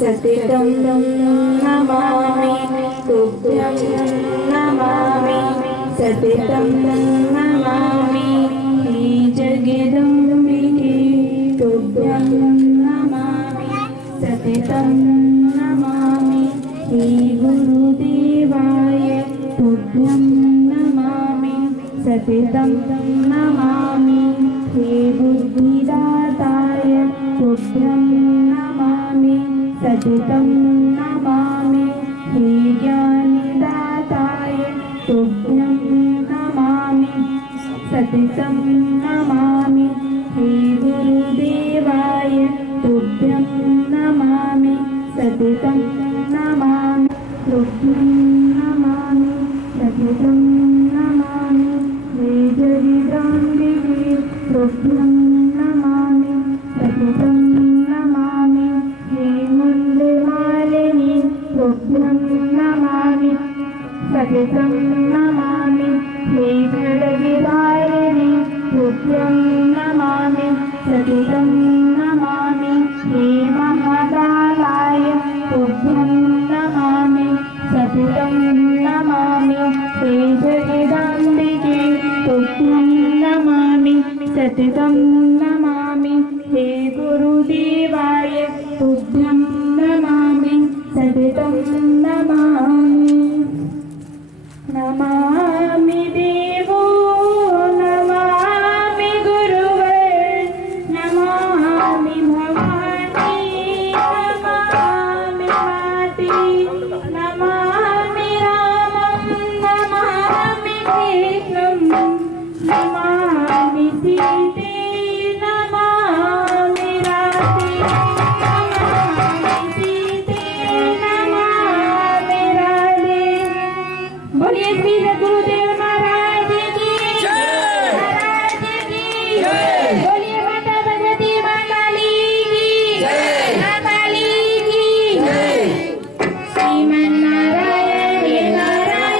सततं नमामि तुभ्यं नमामि सततं नमामि हे जगदम्बिके तुभ्यं नमामि सततं नमामि हे गुरुदेवाय तुभ्यं नमामि सततं नमामि हे बुद्धिदाताय तुभ्यं नमामि सततं नमामि हे ज्ञानदाताय तुभ्यं नमामि सततं नमामि हे गुरुदेवाय तुभ्यं नमामि सततं नमामि तुभ्यं नमामि सततं नमामि हे जगदम्बिके तुभ्यं नमामि सततं नमामि हे मन्दमालिनि तुभ्यं नमामि सततं नमामि हे खड्गधारिणि तुभ्यं नमामि सततं नमामि हे महाकालाय तुभ्यं नमामि सततं नमामि हे जगदम्बिके तुभ्यं नमामि सततं नमामि हे गुरुदेवाय तुभ्यं नमामि सततं नमामि नमामि देवो नमामि गुरुवर नमामि भवानी नमामि माते नमामि रामं नमामि कृष्णं नमामि सीते नमामि राधे नमामि सीते नमामि राधे। बोलिए श्री गुरुदेव महाराज की महाराज की बोलिए माता भगवती माँ काली की माँ काली की श्रीमन्नारायण नारायण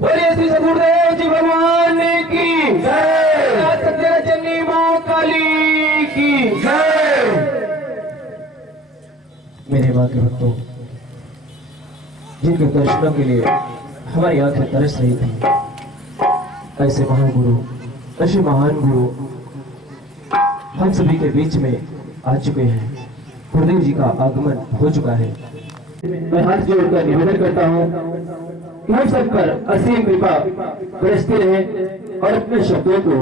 बोलिए श्री सदगुरुदेव जी भगवान की जय, सत्यचन्नी माँ काली की जय। मेरे माँ के भक्तों, जिनके दर्शनों के लिए हमारी आंखें तरस रही थी, ऐसे महान गुरु, ऐसे महान गुरु हम सभी के बीच में आ चुके हैं। गुरुदेव जी का आगमन हो चुका है। मैं हाथ जोड़कर निवेदन करता हूँ कि हम सब पर असीम कृपा बरसती रहे और अपने शब्दों को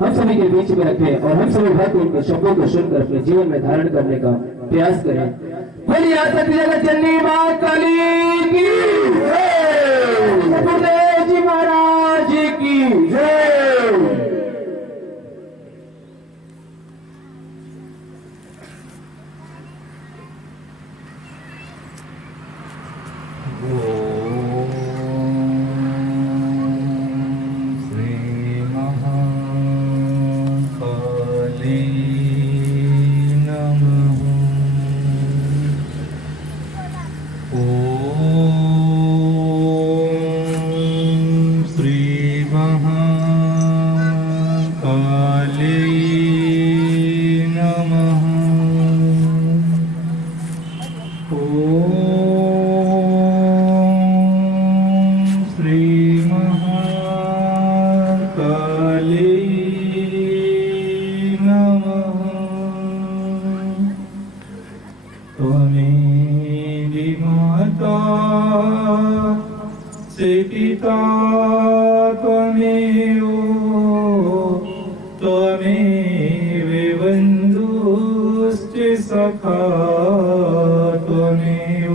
हम सभी के बीच में रखें और हम सभी भक्त उनके शब्दों को सुनकर अपने जीवन में धारण करने का प्रयास करें। बोलिए आसक्ति जगत जननी मां काली की जय, गुरुदेव जी महाराज की जय। पिता त्वमेव त्वमेव बन्धुश्च सखा त्वमेव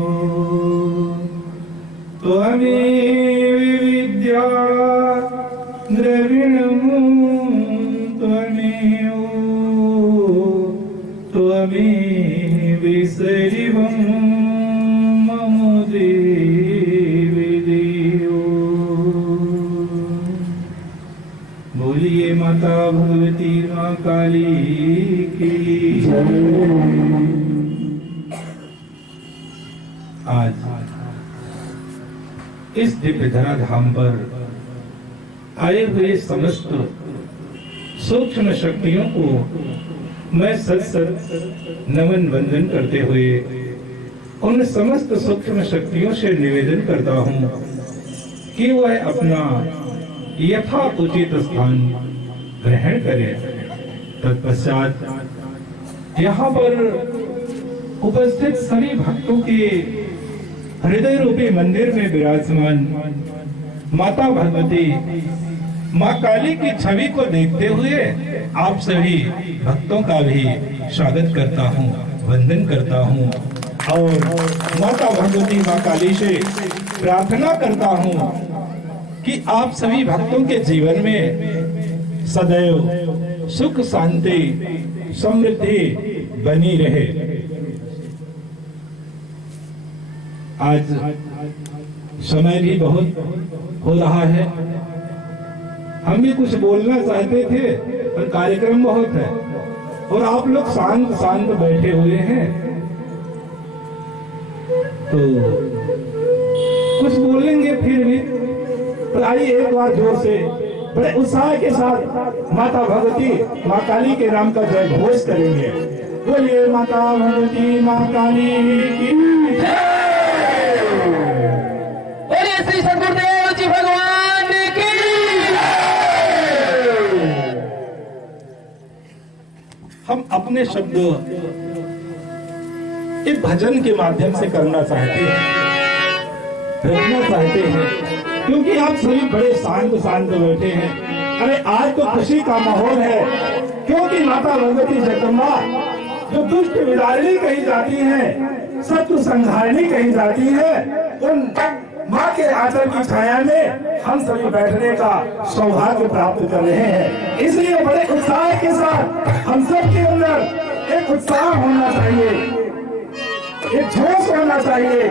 त्वमेव विद्या द्रविणं त्वमेव त्वमेव सर्वं मम देवि देवो। बोलिए माता भगवती मां काली की आज इस दिव्य धराधाम पर आए हुए समस्त सूक्ष्म शक्तियों को मैं सत सत नमन वंदन करते हुए उन समस्त सूक्ष्म शक्तियों से निवेदन करता हूँ कि वह अपना यथा उचित स्थान ग्रहण करें। तत्पश्चात यहाँ पर उपस्थित सभी भक्तों के हृदय रूपी मंदिर में विराजमान माता भगवती माँ काली की छवि को देखते हुए आप सभी भक्तों का भी स्वागत करता हूँ, वंदन करता हूँ और माता भगवती माँ काली से प्रार्थना करता हूँ कि आप सभी भक्तों के जीवन में सदैव सुख शांति समृद्धि बनी रहे। आज समय भी बहुत हो रहा है, हम भी कुछ बोलना चाहते थे पर कार्यक्रम बहुत है और आप लोग शांत शांत बैठे हुए हैं, तो कुछ बोलेंगे फिर भी। पर आइए एक बार जोर से बड़े उत्साह के साथ माता भगवती माँ काली के नाम का जय घोष करेंगे। बोलिए माता भगवती माँ काली की जय। बोलिए श्री सद्गुरुदेव जी भगवान की हम अपने शब्द एक भजन के माध्यम से करना चाहते हैं, रखना चाहते हैं, क्योंकि आप सभी बड़े शांत शांत बैठे हैं। अरे आज तो खुशी का माहौल है, क्योंकि माता भगवती जगदम्बा जो दुष्ट विदारिणी कही जाती है, शत्रु संहारिणी कही जाती है, उन माँ के आचरण की छाया में हम सभी बैठने का सौभाग्य प्राप्त कर रहे हैं। इसलिए बड़े उत्साह के साथ हम सब के अंदर एक उत्साह होना चाहिए, एक जोश होना चाहिए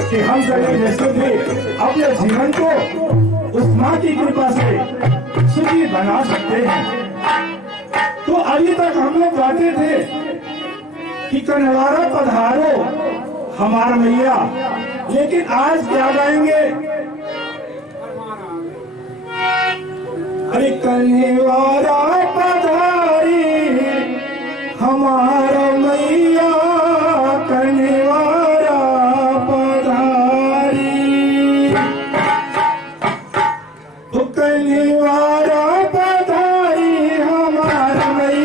कि हम सभी निश्चित ही अपने जीवन को उस माँ की कृपा से सुखी बना सकते हैं। तो अभी तक हम लोग गाते थे कि कन्हवारा पधारो हमारा मैया, लेकिन आज क्या गाएंगे? अरे कन्हवारा पधारी हमारा मैया, कन्हवारा पधारी, तो कन्हवारा पधारी हमारा मैया,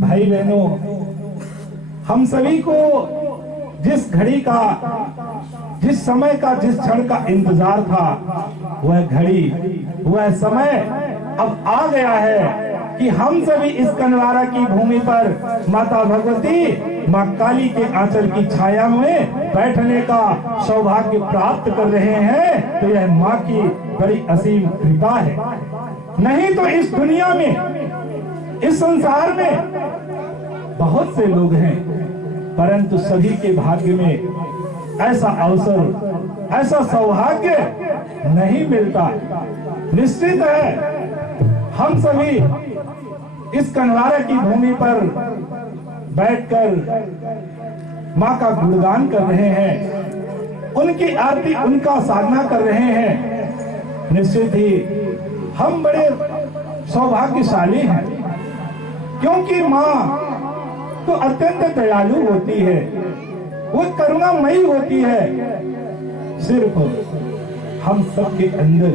भाई बहनों, हम सभी को जिस घड़ी का, जिस समय का, जिस क्षण का इंतजार था, वह घड़ी, वह समय अब आ गया है कि हम सभी इस कनवारा की भूमि पर माता भगवती, माँ काली के आंचल की छाया में बैठने का सौभाग्य प्राप्त कर रहे हैं। तो यह माँ की बड़ी असीम कृपा है। नहीं तो इस दुनिया में, इस संसार में बहुत से लोग हैं, परंतु सभी के भाग्य में ऐसा अवसर, ऐसा सौभाग्य नहीं मिलता। निश्चित है हम सभी इस कनवारा की भूमि पर बैठकर माँ का गुणगान कर रहे हैं, उनकी आरती, उनका साधना कर रहे हैं। निश्चित ही हम बड़े सौभाग्यशाली हैं, क्योंकि माँ तो अत्यंत दयालु होती है, वो करुणामयी होती है। सिर्फ हम सबके अंदर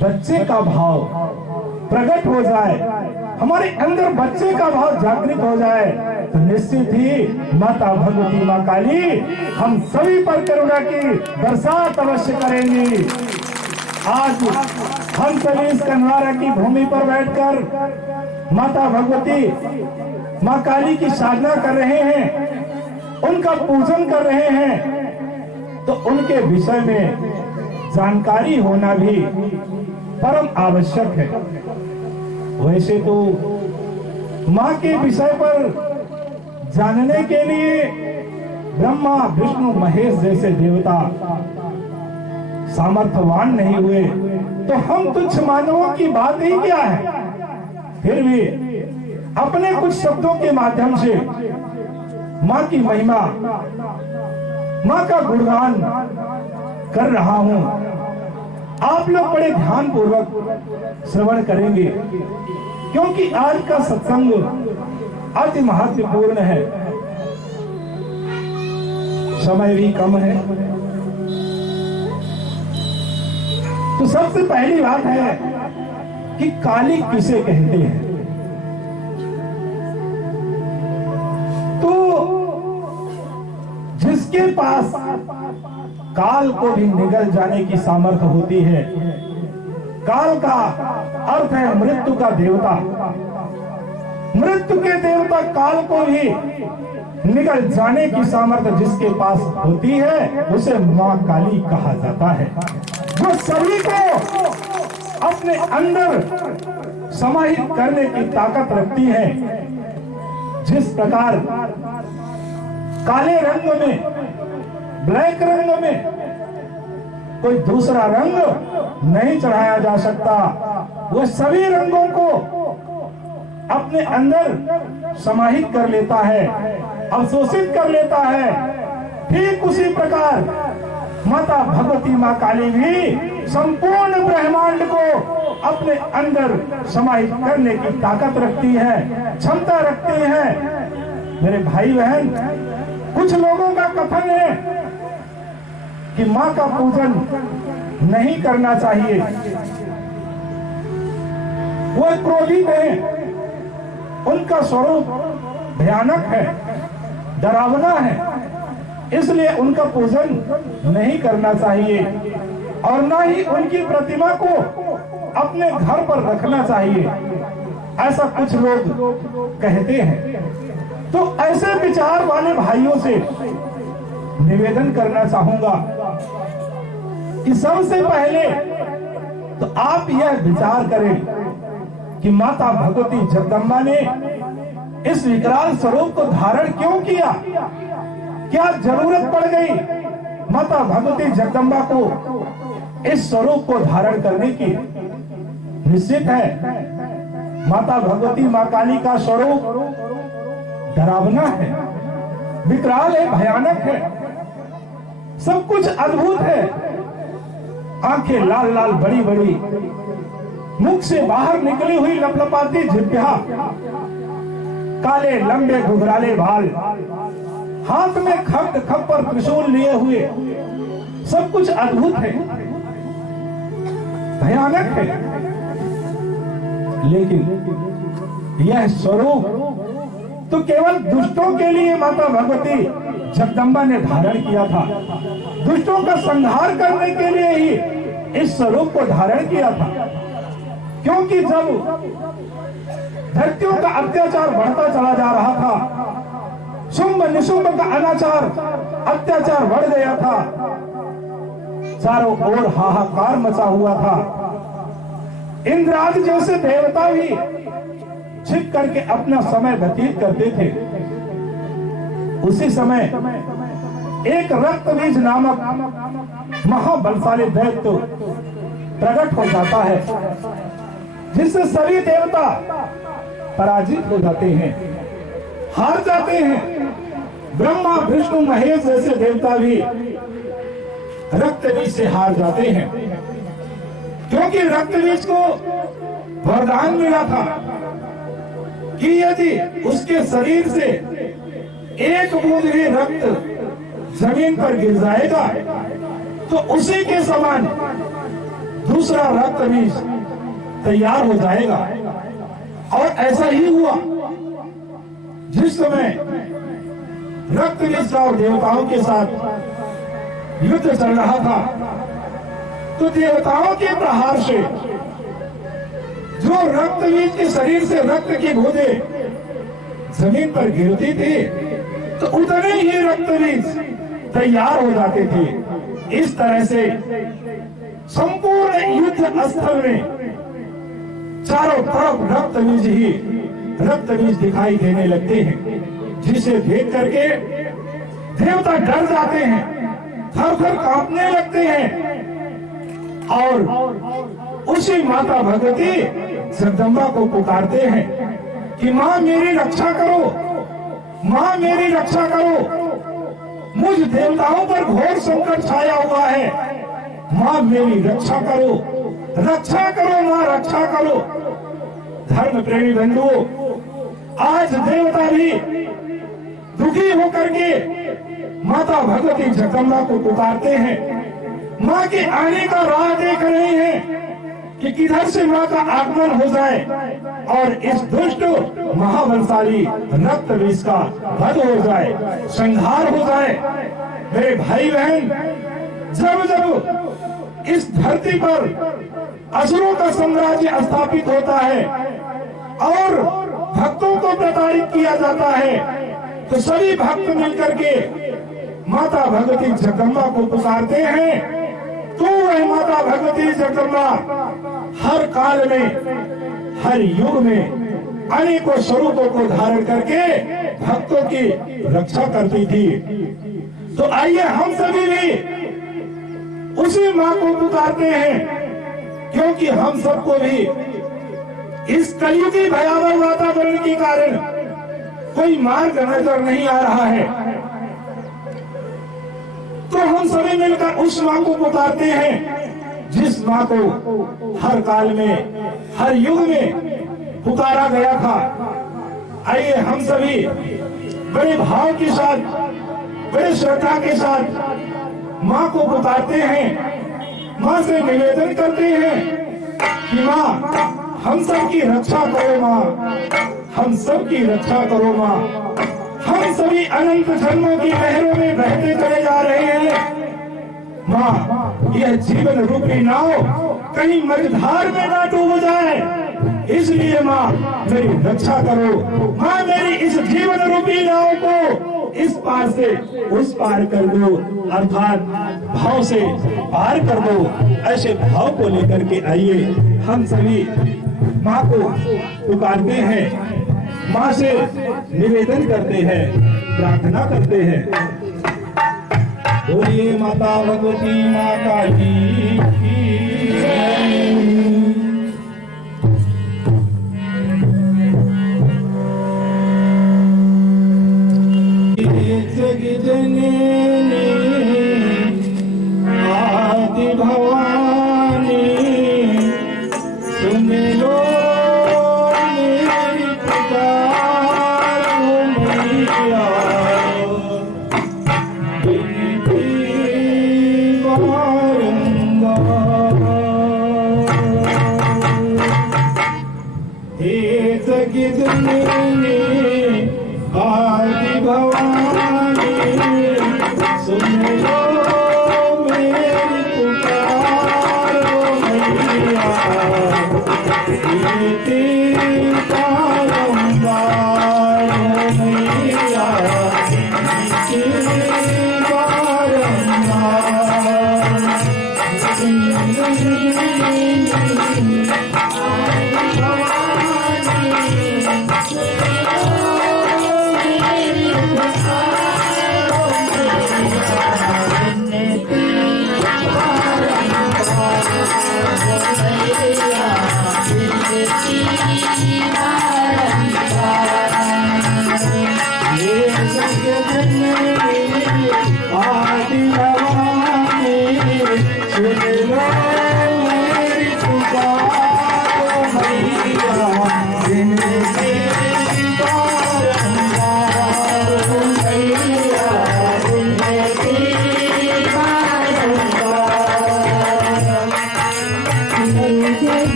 बच्चे का भाव प्रकट हो जाए, हमारे अंदर बच्चे का भाव जागृत हो जाए, तो निश्चित ही माता भगवती, माँ काली हम सभी पर करुणा की बरसात अवश्य करेंगी। आज हम सभी इस कनवारा की भूमि पर बैठकर माता भगवती, माँ काली की साधना कर रहे हैं, उनका पूजन कर रहे हैं, तो उनके विषय में जानकारी होना भी परम आवश्यक है। वैसे तो माँ के विषय पर जानने के लिए ब्रह्मा, विष्णु, महेश जैसे देवता सामर्थ्यवान नहीं हुए, तो हम तुच्छ मानवों की बात ही क्या है। फिर भी अपने कुछ शब्दों के माध्यम से माँ की महिमा, माँ का गुणगान कर रहा हूँ। आप लोग बड़े ध्यान पूर्वक श्रवण करेंगे, क्योंकि आज का सत्संग अति महत्वपूर्ण है। समय भी कम है, तो सबसे पहली बात है कि काली किसे कहते हैं। तो जिसके पास काल को भी निगल जाने की सामर्थ्य होती है, काल का अर्थ है मृत्यु का देवता, मृत्यु के देवता काल को भी निगल जाने की सामर्थ्य जिसके पास होती है, उसे माँ काली कहा जाता है। जो सभी को अपने अंदर समाहित करने की ताकत रखती है। जिस प्रकार काले रंग में, ब्लैक रंग में कोई दूसरा रंग नहीं चढ़ाया जा सकता, वो सभी रंगों को अपने अंदर समाहित कर लेता है, अवशोषित कर लेता है। ठीक उसी प्रकार माता भगवती माँ काली भी संपूर्ण ब्रह्मांड को अपने अंदर समाहित करने की ताकत रखती है, क्षमता रखती है। मेरे भाई बहन, कुछ लोगों का कथन है कि माँ का पूजन नहीं करना चाहिए, वो क्रोधित है, उनका स्वरूप भयानक है, डरावना है, इसलिए उनका पूजन नहीं करना चाहिए और ना ही उनकी प्रतिमा को अपने घर पर रखना चाहिए, ऐसा कुछ लोग कहते हैं। तो ऐसे विचार वाले भाइयों से निवेदन करना चाहूंगा कि सबसे पहले तो आप यह विचार करें कि माता भगवती जगदम्बा ने इस विकराल स्वरूप को धारण क्यों किया, क्या जरूरत पड़ गई माता भगवती जगदम्बा को इस स्वरूप को धारण करने की। निश्चित है माता भगवती माँ काली का स्वरूप डरावना है, विकराल है, भयानक है, सब कुछ अद्भुत है। आंखें लाल लाल बड़ी बड़ी, मुख से बाहर निकली हुई लपलपाती जिह्वा, काले लंबे घुघराले बाल, हाथ में खप्त खप्पर त्रिशूल लिए हुए, सब कुछ अद्भुत है, भयानक है। लेकिन यह स्वरूप तो केवल दुष्टों के लिए माता भगवती जगदम्बा ने धारण किया था। दुष्टों का संहार करने के लिए ही इस स्वरूप को धारण किया था। क्योंकि जब धरतियों का अत्याचार बढ़ता चला जा रहा था, शुंभ निशुंभ का अनाचार अत्याचार बढ़ गया था, चारों ओर हाहाकार मचा हुआ था। इंद्र आदि जैसे देवता भी छिप करके अपना समय व्यतीत करते थे। उसी समय एक रक्तबीज नामक महाबलशाली दैत्य प्रकट हो जाता है, जिससे सभी देवता पराजित हो जाते हैं, हार जाते हैं। ब्रह्मा विष्णु महेश जैसे देवता भी रक्तबीज से हार जाते हैं, क्योंकि रक्तबीज को वरदान मिला था कि यदि उसके शरीर से एक बूंद भी रक्त जमीन पर गिर जाएगा तो उसी के समान दूसरा रक्तबीज तैयार हो जाएगा। और ऐसा ही हुआ। जिस समय रक्तबीज और देवताओं के साथ युद्ध चल रहा था, तो देवताओं के प्रहार से जो रक्तबीज के शरीर से रक्त की बूंदें जमीन पर गिरती थी, तो उतने ही रक्तबीज तैयार हो जाते थे। इस तरह से संपूर्ण युद्ध स्थल में चारों तरफ रक्तबीज दिखाई देने लगते हैं, जिसे देख करके देवता डर जाते हैं, थर-थर कांपने लगते हैं। और उसी माता भगवती जगदम्बा को पुकारते हैं कि माँ मेरी रक्षा करो, माँ मेरी रक्षा करो, मुझ देवताओं पर घोर संकट छाया हुआ है, माँ मेरी रक्षा करो, रक्षा करो माँ, रक्षा करो। धर्म प्रेमी बंधुओं, आज देवता भी दुखी होकर के माता भगवती जगदम्बा को पुकारते हैं, माँ के आने का राह देख रहे हैं कि किधर से माँ का आगमन हो जाए और इस दुष्ट महाबलशाली रक्तबीज का वध हो जाए, संहार हो जाए। मेरे भाई बहन, जब जब इस धरती पर असुरों का साम्राज्य स्थापित होता है और भक्तों को प्रताड़ित किया जाता है, तो सभी भक्त मिलकर के माता भगवती जगदम्बा को पुकारते हैं। तो वह माता भगवती जगदम्बा हर काल में, हर युग में अनेकों स्वरूपों को धारण करके भक्तों की रक्षा करती थी। तो आइए हम सभी भी उसी माँ को पुकारते हैं, क्योंकि हम सबको भी इस कलयुगी भयावह वातावरण के कारण कोई मार्ग नजर नहीं आ रहा है। तो हम सभी मिलकर उस माँ को पुकारते हैं जिस माँ को हर काल में, हर युग में पुकारा गया था। आइए हम सभी बड़े भाव के साथ, बड़े श्रद्धा के साथ माँ को पुकारते हैं, माँ से निवेदन करते हैं कि माँ हम सब की रक्षा करो माँ, हम सब की रक्षा करो माँ। हम सभी अनंत जन्मों की लहरों में बहते चले जा रहे हैं माँ, यह जीवन रूपी नाव कहीं मझधार में ना डूब जाए, इसलिए माँ मेरी रक्षा करो। माँ मेरी इस जीवन रूपी नाव को इस पार से उस पार कर दो, अर्थात भाव से पार कर दो। ऐसे भाव को लेकर के आइए हम सभी माँ को पुकारते हैं, माँ से निवेदन करते हैं, प्रार्थना करते हैं। बोलिए माता भगवती माता की जय। जग जननी आदि भवानी सुन लो मेरी पुकार मैया, विनती बारंबार। हे जग जननी आदि भवानी सुन लो मेरी पुकार ओ मैया, विनती बारंबार ओ मैया,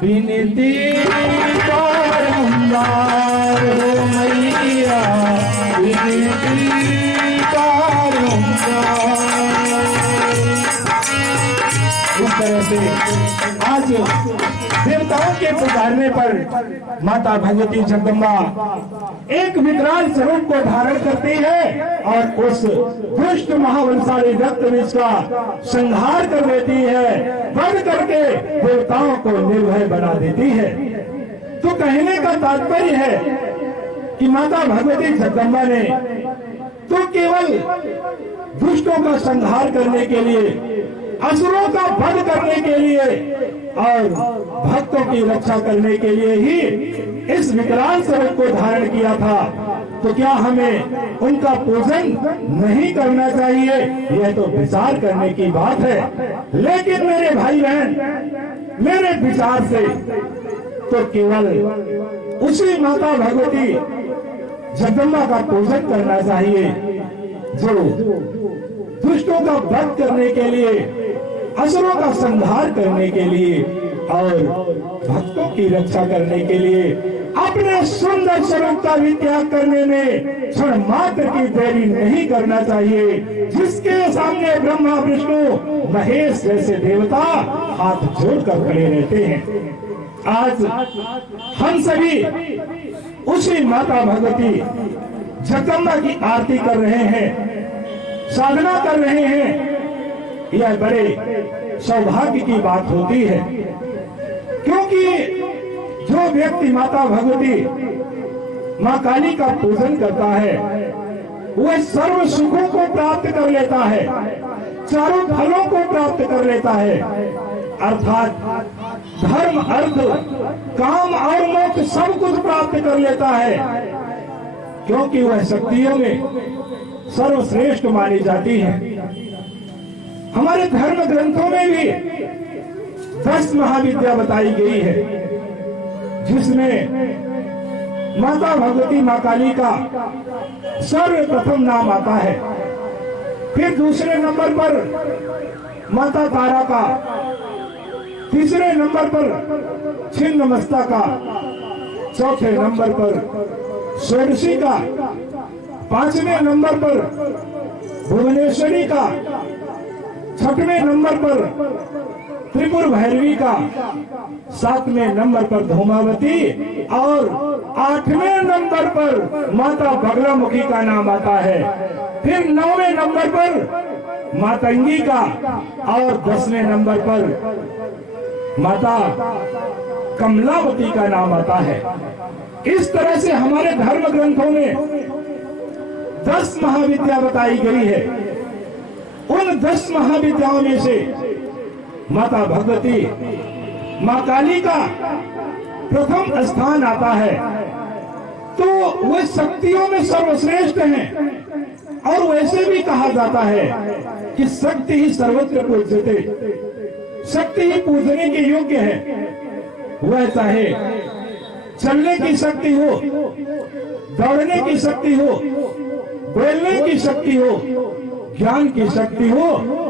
विनती बारंबार हो मैया, विनती बारंबार। इस तरह से आज देवताओं के पुकारने पर माता भगवती जगदम्बा एक विकराल स्वरूप को धारण करती है और उस दुष्ट महाबलशाली रक्तवृक्ष का संहार कर देती है, वध करके देवताओं को निर्भय बना देती है। तो कहने का तात्पर्य है कि माता भगवती जगदम्बा ने तो केवल दुष्टों का संहार करने के लिए, असुरों का वध करने के लिए और भक्तों की रक्षा करने के लिए ही इस विकराल स्वरूप को धारण किया था। तो क्या हमें उनका पूजन नहीं करना चाहिए? यह तो विचार करने की बात है। लेकिन मेरे भाई बहन, मेरे विचार से तो केवल उसी माता भगवती जगदम्बा का पूजन करना चाहिए जो दुष्टों का वध करने के लिए, असुरों का संहार करने के लिए और भक्तों की रक्षा करने के लिए अपने सुंदर स्वरूप का भी त्याग करने में क्षण मात्र की देरी नहीं करना चाहिए, जिसके सामने ब्रह्मा विष्णु महेश जैसे देवता हाथ जोड़कर खड़े रहते हैं। आज हम सभी उसी माता भगवती जगदम्बा की आरती कर रहे हैं, साधना कर रहे हैं। यह बड़े सौभाग्य की बात होती है, क्योंकि जो व्यक्ति माता भगवती माँ काली का पूजन करता है वह सर्व सुखों को प्राप्त कर लेता है, चारों फलों को प्राप्त कर लेता है, अर्थात धर्म, अर्थ, काम और मोक्ष सब कुछ प्राप्त कर लेता है, क्योंकि वह शक्तियों में सर्वश्रेष्ठ मानी जाती है। हमारे धर्म ग्रंथों में भी 10 महाविद्या बताई गई है, जिसमें माता भगवती मां काली का सर्वप्रथम नाम आता है। फिर दूसरे नंबर पर माता तारा का, तीसरे नंबर पर छिन्नमस्ता का, चौथे नंबर पर षोडशी का, पांचवें नंबर पर भुवनेश्वरी का, छठवें नंबर पर त्रिपुर भैरवी का, सातवें नंबर पर धूमावती और 8वें नंबर पर माता बगलामुखी का नाम आता है। फिर 9वें नंबर पर मातंगी का और 10वें नंबर पर माता कमलावती का नाम आता है। इस तरह से हमारे धर्म ग्रंथों में 10 महाविद्या बताई गई है। उन 10 महाविद्याओं में से माता भगवती मां काली का प्रथम स्थान आता है। तो वे शक्तियों में सर्वश्रेष्ठ हैं और वैसे भी कहा जाता है कि शक्ति ही सर्वत्र पूज्यते, शक्ति ही पूजने के योग्य है। वह चाहे चलने की शक्ति हो, दौड़ने की शक्ति हो, बोलने की शक्ति हो, ज्ञान की शक्ति हो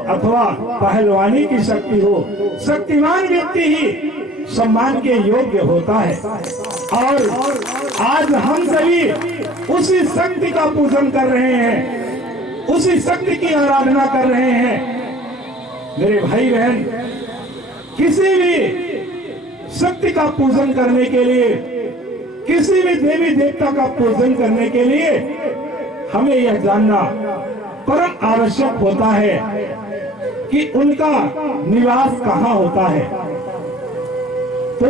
अथवा पहलवानी की शक्ति हो, शक्तिमान व्यक्ति ही सम्मान के योग्य होता है। और आज हम सभी उसी शक्ति का पूजन कर रहे हैं, उसी शक्ति की आराधना कर रहे हैं। मेरे भाई बहन, किसी भी शक्ति का पूजन करने के लिए, किसी भी देवी देवता का पूजन करने के लिए हमें यह जानना परम आवश्यक होता है कि उनका निवास कहाँ होता है। तो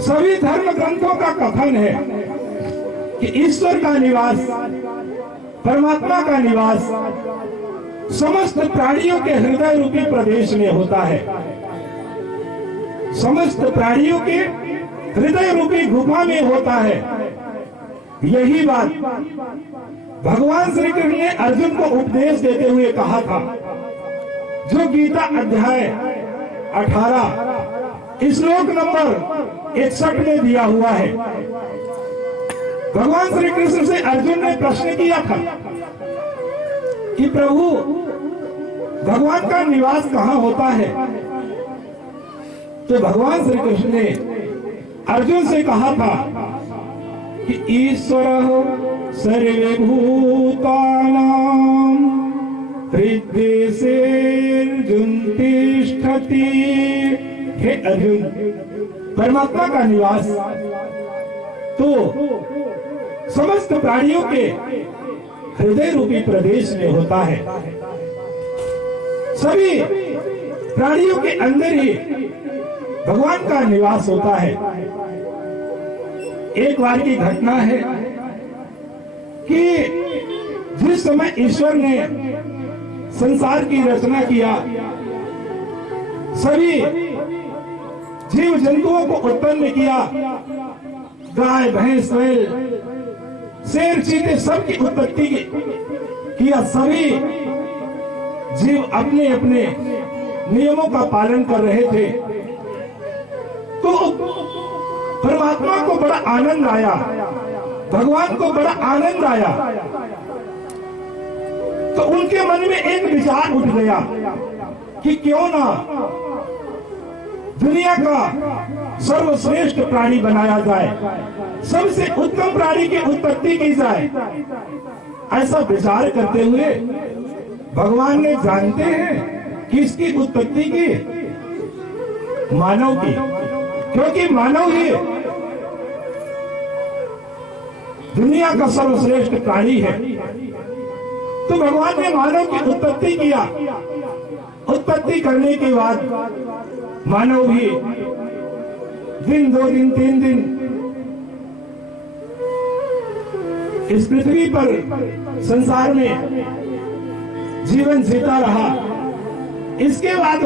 सभी धर्म ग्रंथों का कथन है कि ईश्वर का निवास, परमात्मा का निवास समस्त प्राणियों के हृदय रूपी प्रदेश में होता है। समस्त प्राणियों के हृदय रूपी गुफा में होता है। यही बात भगवान श्री कृष्ण ने अर्जुन को उपदेश देते हुए कहा था, जो गीता अध्याय 18 श्लोक नंबर 61 में दिया हुआ है। भगवान श्री कृष्ण से अर्जुन ने प्रश्न किया था कि प्रभु, भगवान का निवास कहाँ होता है? तो भगवान श्री कृष्ण ने अर्जुन से कहा था कि ईश्वर सर्वे भूतानां हृदयेर्जुन तिष्ठति। हे अर्जुन, परमात्मा का निवास तो समस्त प्राणियों के हृदय रूपी प्रदेश में होता है। सभी प्राणियों के अंदर ही भगवान का निवास होता है। एक बार की घटना है कि जिस समय ईश्वर ने संसार की रचना किया, सभी जीव जंतुओं को उत्पन्न किया, गाय भैंस बैल शेर चीते सबकी उत्पत्ति किया। सभी जीव अपने अपने नियमों का पालन कर रहे थे। तो परमात्मा को बड़ा आनंद आया, भगवान को बड़ा आनंद आया। तो उनके मन में एक विचार उठ गया कि क्यों ना दुनिया का सर्वश्रेष्ठ प्राणी बनाया जाए, सबसे उत्तम प्राणी की उत्पत्ति की जाए। ऐसा विचार करते हुए भगवान ने जानते हैं कि इसकी उत्पत्ति की मानव की, क्योंकि मानव ही दुनिया का सर्वश्रेष्ठ प्राणी है। तो भगवान ने मानव की उत्पत्ति किया। उत्पत्ति करने के बाद मानव भी दिन 2 दिन 3 दिन इस पृथ्वी पर संसार में जीवन जीता रहा। इसके बाद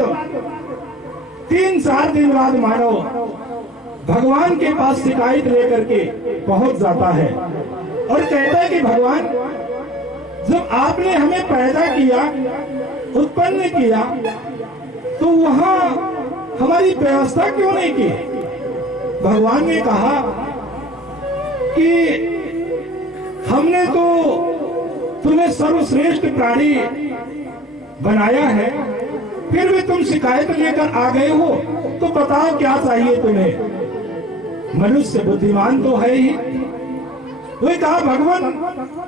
3-4 दिन बाद मानव भगवान के पास शिकायत लेकर के पहुंच जाता है और कहता है कि भगवान, जब आपने हमें पैदा किया, उत्पन्न किया, तो वहां हमारी व्यवस्था क्यों नहीं की? भगवान ने कहा कि हमने तो तुम्हें सर्वश्रेष्ठ प्राणी बनाया है, फिर भी तुम शिकायत लेकर आ गए हो, तो बताओ क्या चाहिए तुम्हें? मनुष्य बुद्धिमान तो है ही। तो कहा भगवान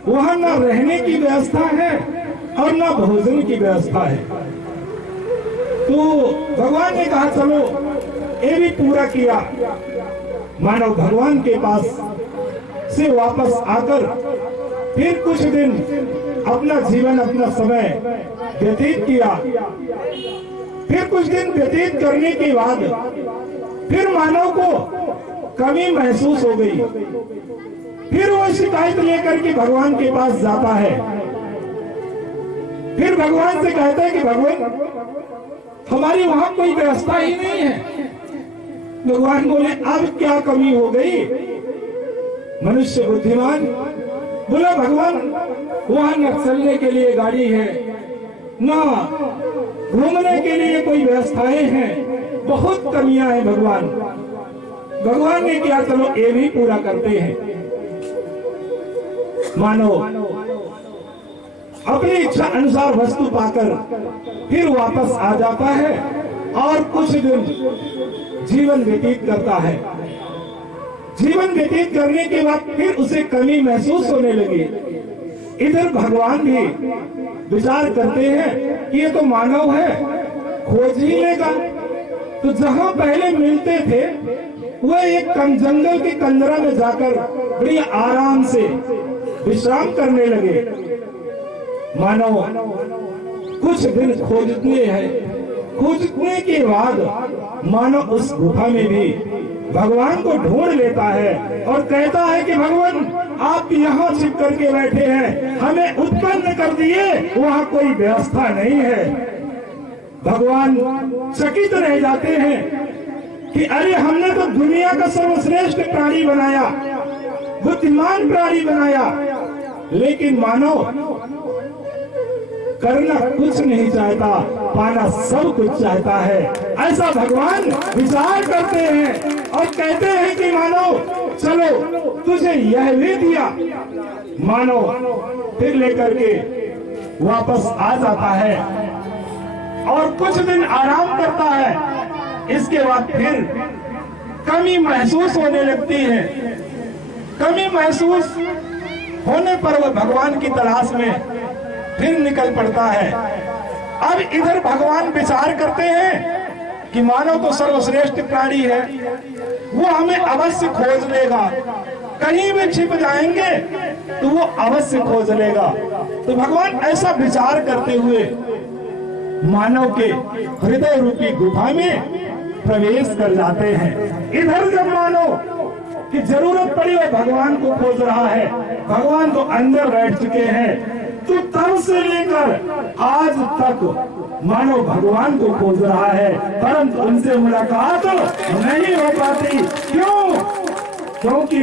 वहां न रहने की व्यवस्था है और न भोजन की व्यवस्था है। तो भगवान ने कहा चलो ये भी पूरा किया। मानव भगवान के पास से वापस आकर फिर कुछ दिन अपना जीवन अपना समय व्यतीत किया। फिर कुछ दिन व्यतीत करने के बाद फिर मानव को कमी महसूस हो गई। फिर वो शिकायत लेकर के भगवान के पास जाता है। फिर भगवान से कहता है कि भगवान हमारी वहां कोई व्यवस्था ही नहीं है। भगवान बोले अब क्या कमी हो गई? मनुष्य बुद्धिमान बोला भगवान वहां न चलने के लिए गाड़ी है, न घूमने के लिए कोई व्यवस्थाएं हैं, बहुत कमियां हैं भगवान। भगवान ने क्या चलो ये भी पूरा करते हैं। मानो अपनी इच्छा अनुसार वस्तु पाकर फिर वापस आ जाता है और कुछ दिन जीवन व्यतीत करता है। जीवन व्यतीत करने के बाद फिर उसे कमी महसूस होने लगी। इधर भगवान भी विचार करते हैं कि ये तो मानव है, खोज ही लेगा। तो जहां पहले मिलते थे वह एक जंगल के कंदरा में जाकर बड़ी आराम से विश्राम करने लगे। मानव कुछ दिन खोजने के बाद मानव उस गुफा में भी भगवान को ढूंढ लेता है और कहता है कि भगवान आप यहाँ छिप करके बैठे हैं, हमें उत्पन्न कर दिए, वहाँ कोई व्यवस्था नहीं है। भगवान चकित रह जाते हैं कि अरे हमने तो दुनिया का सर्वश्रेष्ठ प्राणी बनाया, बुद्धिमान प्राणी बनाया, लेकिन मानव करना कुछ नहीं चाहता, पाना सब कुछ चाहता है। ऐसा भगवान विचार करते हैं और कहते हैं कि मानव चलो तुझे यह भी दिया। मानव फिर लेकर के वापस आ जाता है और कुछ दिन आराम करता है। इसके बाद फिर कमी महसूस होने लगती है। कमी महसूस होने पर वह भगवान की तलाश में फिर निकल पड़ता है। अब इधर भगवान विचार करते हैं कि मानव तो सर्वश्रेष्ठ प्राणी है, वो हमें अवश्य खोज लेगा। कहीं भी छिप जाएंगे तो वो अवश्य खोज लेगा। तो भगवान ऐसा विचार करते हुए मानव के हृदय रूपी गुफा में प्रवेश कर जाते हैं। इधर जब मानव की जरूरत पड़ी वो भगवान को खोज रहा है, भगवान तो अंदर बैठ चुके हैं। तो तब से लेकर आज तक मानव भगवान को खोज रहा है, परंतु उनसे मुलाकात नहीं हो पाती। क्यों? क्योंकि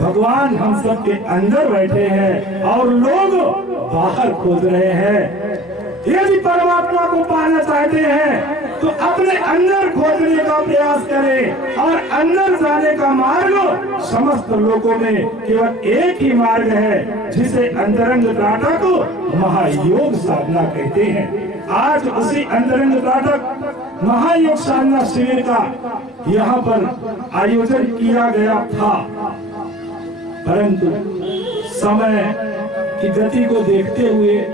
भगवान हम सबके अंदर बैठे हैं और लोग बाहर खोज रहे हैं। यदि परमात्मा को पाना चाहते हैं तो अपने अंदर खोजने का प्रयास करें और अंदर जाने का मार्ग समस्त लोगों में केवल एक ही मार्ग है, जिसे अंतरंग त्राटक महायोग साधना कहते हैं। आज उसी अंतरंग त्राटक महायोग साधना शिविर का यहाँ पर आयोजन किया गया था, परंतु समय की गति को देखते हुए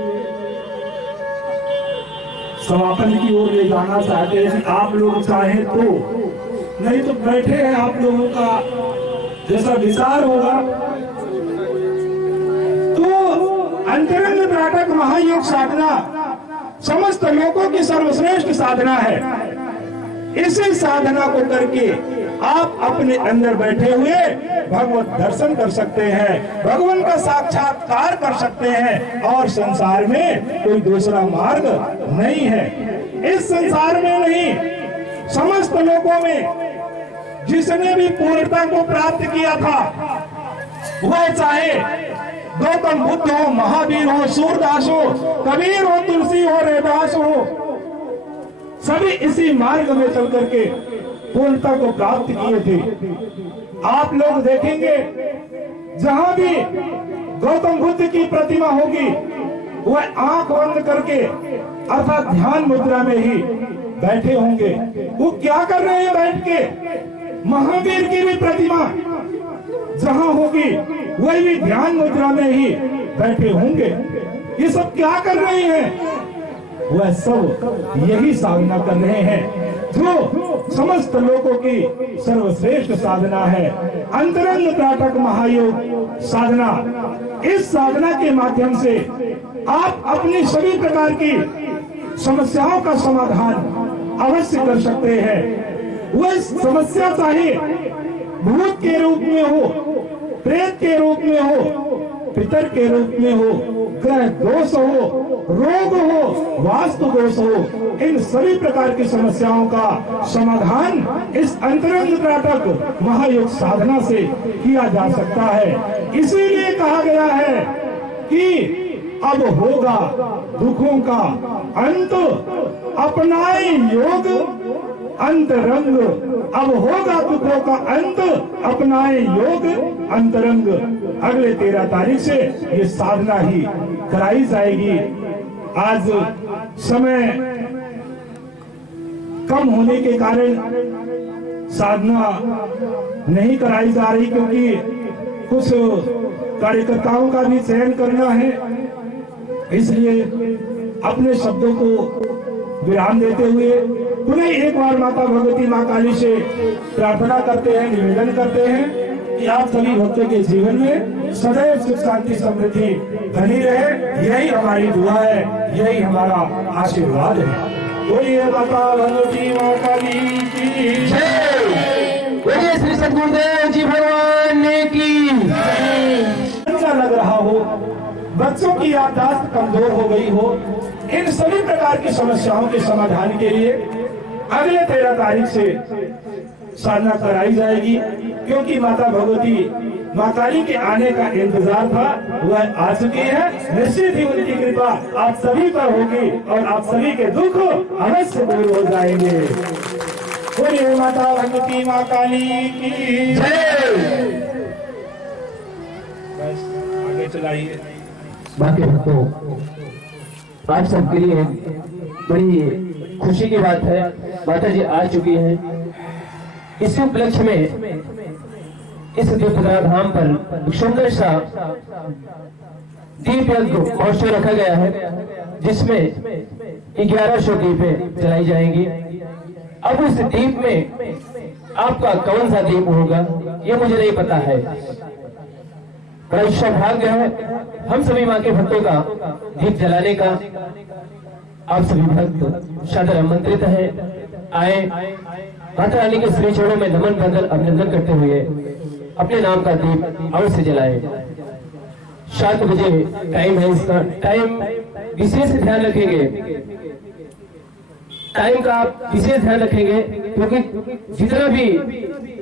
समापन की ओर ले जाना चाहते हैं। आप लोग चाहें तो, नहीं तो बैठे हैं, आप लोगों का जैसा विचार होगा। तो अंतरंग त्राटक महायोग साधना समस्त लोगों की सर्वश्रेष्ठ साधना है। इसी साधना को करके आप अपने अंदर बैठे हुए भगवत दर्शन कर सकते हैं, भगवान का साक्षात्कार कर सकते हैं और संसार में कोई दूसरा मार्ग नहीं है। इस संसार में नहीं, समस्त लोगों में जिसने भी पूर्णता को प्राप्त किया था, वह चाहे गौतम बुद्ध हो, महावीर हो, सूरदास हो, कबीर हो, तुलसी हो, रैदास हो, सभी इसी मार्ग में चल करके पूर्णता को प्राप्त किए थे। आप लोग देखेंगे जहां भी गौतम बुद्ध की प्रतिमा होगी वह आंख बंद करके अर्थात ध्यान मुद्रा में ही बैठे होंगे। वो क्या कर रहे हैं बैठ के? महावीर की भी प्रतिमा जहां होगी वह भी ध्यान मुद्रा में ही बैठे होंगे। ये सब क्या कर रहे हैं? वह सब यही साधना कर रहे हैं जो समस्त लोगों की सर्वश्रेष्ठ साधना है, अंतरंग त्राटक महायोग साधना। इस साधना के माध्यम से आप अपनी सभी प्रकार की समस्याओं का समाधान अवश्य कर सकते हैं। वह समस्या चाहे भूत के रूप में हो, प्रेत के रूप में हो, पितर के रूप में हो, ग्रह दोष हो, रोग हो, वास्तु दोष हो, इन सभी प्रकार की समस्याओं का समाधान इस अंतरंग त्राटक महायोग साधना से किया जा सकता है। इसीलिए कहा गया है कि अब होगा दुखों का अंत, अपनाए योग अंतरंग। अब होगा दुखों का अंत, अपनाए योग अंतरंग। अगले 13 तारीख से ये साधना ही कराई जाएगी। आज समय कम होने के कारण साधना नहीं कराई जा रही, क्योंकि कुछ कार्यकर्ताओं का भी चयन करना है। इसलिए अपने शब्दों को विराम देते हुए पुनः एक बार माता भगवती माँ काली से प्रार्थना करते हैं, निवेदन करते हैं कि आप सभी भक्तों के जीवन में सदैव सुख शांति समृद्धि बनी रहे। यही हमारी दुआ है, यही हमारा आशीर्वाद है। बोलिए माता भगवती माँ काली की जय। बोलिए श्री सद्गुरुदेव जी भगवान की। अच्छा लग रहा हो, बच्चों की याददाश्त कमजोर हो गई हो, इन सभी प्रकार की समस्याओं के समाधान के लिए अगले 13 तारीख से साधना कराई जाएगी। क्योंकि माता भगवती माँ काली के आने का इंतजार था, वह आ चुकी है। निश्चित ही उनकी कृपा आप सभी पर होगी और आप सभी के दुख अवश्य दूर हो जाएंगे। बोलिए माता भगवती माँ काली की जय। बस आगे चलाइए। बाकी भक्तों, आप सबके लिए बड़ी खुशी की बात है, माता जी आ चुकी हैं। इस उपलक्ष्य में इस दीपदार धाम पर सुंदर सा दीप यज्ञ महोत्सव रखा गया है, जिसमें 1100 दीपें जलाई जाएंगी। अब उस दीप में आपका कौन सा दीप होगा ये मुझे नहीं पता है। बड़ा सौभाग्य है हम सभी माँ के भक्तों का दीप जलाने का। आप सभी भक्त सादर आमंत्रित है, आए माता रानी के श्री चरणों में नमन बंदन अभिनंदन करते हुए अपने नाम का दीप अवश्य जलाए। 7 बजे टाइम है, इसका टाइम विशेष ध्यान रखेंगे, टाइम का आप विशेष ध्यान रखेंगे, क्योंकि जितना भी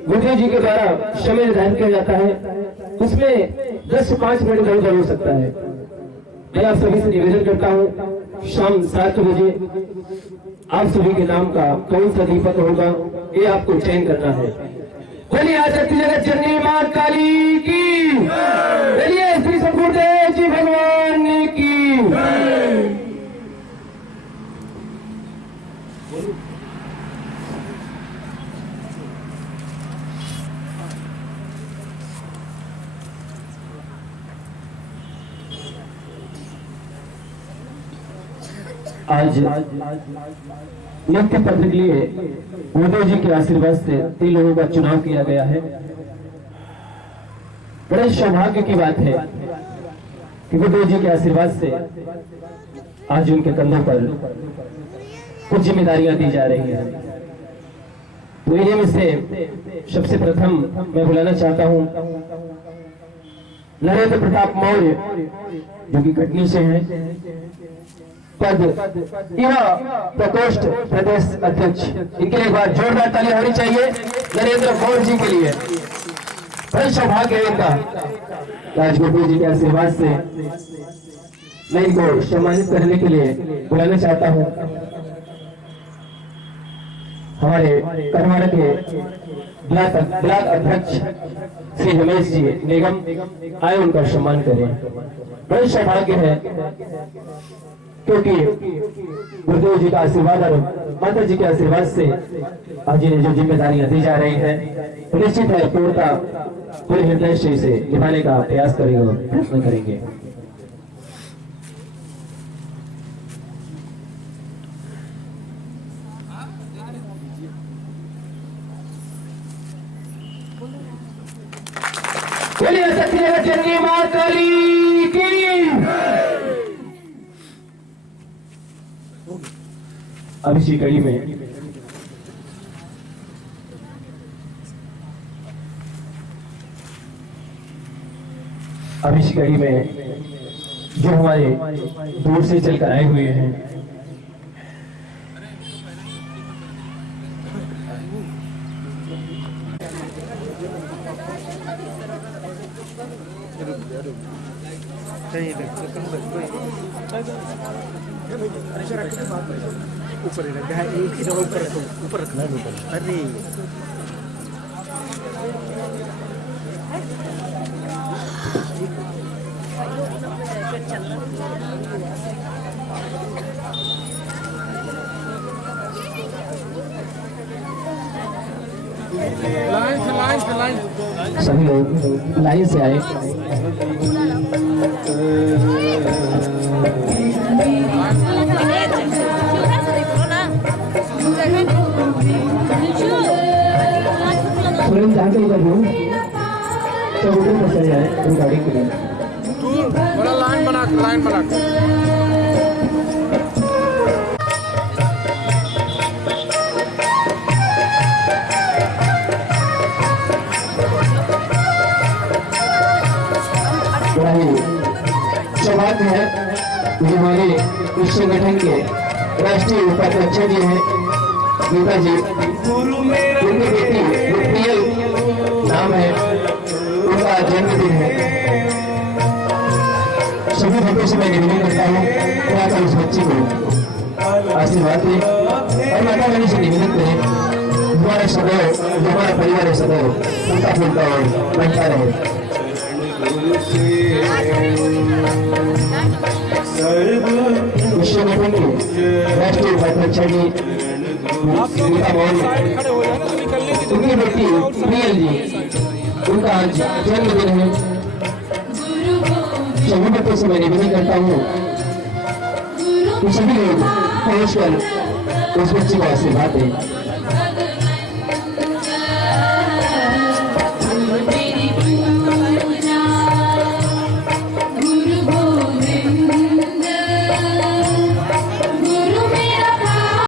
गुरुदेव जी के द्वारा समय निर्धारित किया जाता है उसमें 10 से 5 मिनट इधर हो सकता है। मैं आप सभी से निवेदन करता हूँ, शाम 7 बजे आप सभी के नाम का कौन सा दीपक होगा ये आपको चयन करना है। बोलिए आदि जगत जननी माँ काली की, बोलिए श्री सद्गुरुदेव जी भगवान की। आज नियुक्ति पत्र के लिए गुरुदेव जी के आशीर्वाद से 3 लोगों का चुनाव किया गया है। बड़े सौभाग्य की बात है कि गुरुदेव जी के आशीर्वाद से आज उनके कंधों पर कुछ जिम्मेदारियां दी जा रही हैं। तो इन्हीं में से सबसे प्रथम मैं बुलाना चाहता हूं नरेंद्र प्रताप मौर्य, जो कि कटनी से हैं, पद युवा प्रकोष्ठ प्रदेश अध्यक्ष। इनके लिए एक बार जोरदार ताली होनी चाहिए नरेंद्र मौर्य जी के लिए। बड़ा सौभाग्य है इनका। राजगुरु जी के आशीर्वाद से मैं इनको सम्मानित करने के लिए बुलाना चाहता हूँ। हमारे कर्नाटक के ब्लॉक अध्यक्ष श्री रमेश जी निगम आए, उनका सम्मान करें। बड़े सौभाग्य है क्योंकि गुरुदेव जी का आशीर्वाद और माता जी के आशीर्वाद से आज इन्हें जो जिम्मेदारियां दी जा रही हैं, तो निश्चित है पूर्णता पूरे हृदय से इसे निभाने का प्रयास करेंगे, प्रयत्न करेंगे। बोलिए सत्य चंडी मां काली की। अब इसी कड़ी में जो हमारे दूर से चलकर आए हुए हैं, ऊपर लगा एक ही ऊपर रखना है ऊपर। अरे सभी लोग लाइन से आए। तुरंत जाके इधर हो, सब ऊपर पहुंच जाए उन गाड़ी के लिए। बड़ा लाइन बना बड़ा ही सौभाग्य है जो हमारे इस संगठन के राष्ट्रीय उपाध्यक्ष जी हैं गीता जी, उनकी बेटी रुक्मियल नाम है, उनका जन्मदिन है। सभी भक्तों से मैं निवेदन करता हूँ कि उस बच्ची को आशीर्वाद दें और माता रानी से निवेदन करें हमारा सदैव, हमारा परिवार है सदैव उनका फूलता और बनता रहे। विश्व संगठन के राष्ट्रीय उपाध्यक्ष जी उनकी बेटी प्रियल जी, उनका आज जन्मदिन है। सभी बच्चों से मैं निवेदन करता हूँ कि सभी लोग पहुंचकर उस बच्चे को आशीर्वाद दें।